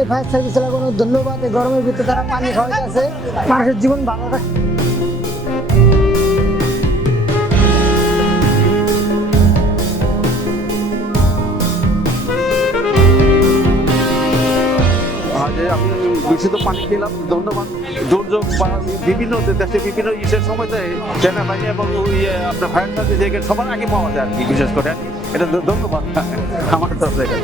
এই fire service লাগানো ধন্যবাদ। এই গরমের ভিতরে তারা পানি খাওয়াইতেছে মানুষের জীবন ভালো আজ আমি পানি ধন্যবাদ। বিভিন্ন আপনার আর কি, বিশেষ করে। এটা ধন্যবাদ। আমার তরফ থেকে।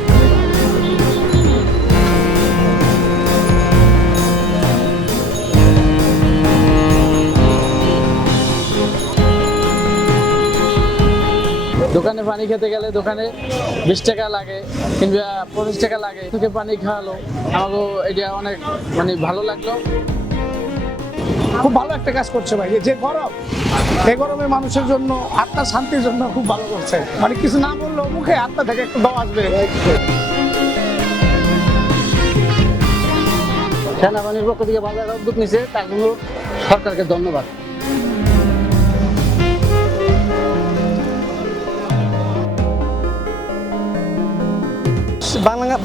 দোকানে পানি খেতে গেলে দোকানে বিশ টাকা লাগে, কিংবা পঁচিশ টাকা লাগে। থেকে পানি খাওয়ালো। আমাকে এটা অনেক মানে ভালো লাগল। খুব ভালো একটা কাজ করছে ভাই। যে গরম, এই গরমে মানুষের জন্য, আত্মা শান্তির জন্য খুব ভালো করছে। মানে কিছু না বললেও মুখে আত্মা থেকে একটু দম আসবে। সেনাবাহিনীর পক্ষ থেকে ভালো একটা উদ্যোগ নিছে, তার জন্য সরকারকে ধন্যবাদ।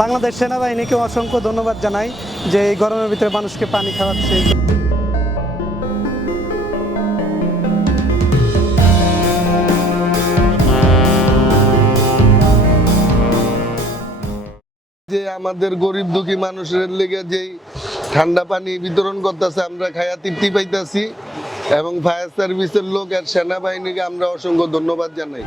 বাংলাদেশ সেনাবাহিনীকে অসংখ্য ধন্যবাদ জানাই যে এই গরমের ভিতরে মানুষকে পানি খাওয়াচ্ছে। যে আমাদের গরিব দুঃখী মানুষের লেগে যেই ঠান্ডা পানি বিতরণ করতেছে, আমরা খায়া তৃপ্তি পাইতাছি এবং ফায়ার সার্ভিসের লোক আর সেনাবাহিনীকে আমরা অসংখ্য ধন্যবাদ জানাই।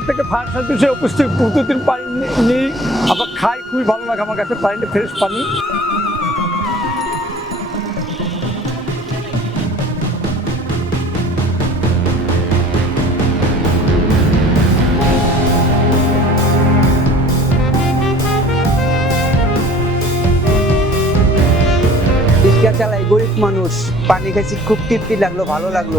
এখান থেকে ফায়ার সার্ভিসে উপস্থিত প্রতিদিন পানি নিই আবার খাই, খুবই ভালো লাগে আমার কাছে, পানিটা ফ্রেশ পানি। গরিব মানুষ, পানি খাইছি, খুব তৃপ্তি লাগল, ভালো লাগল।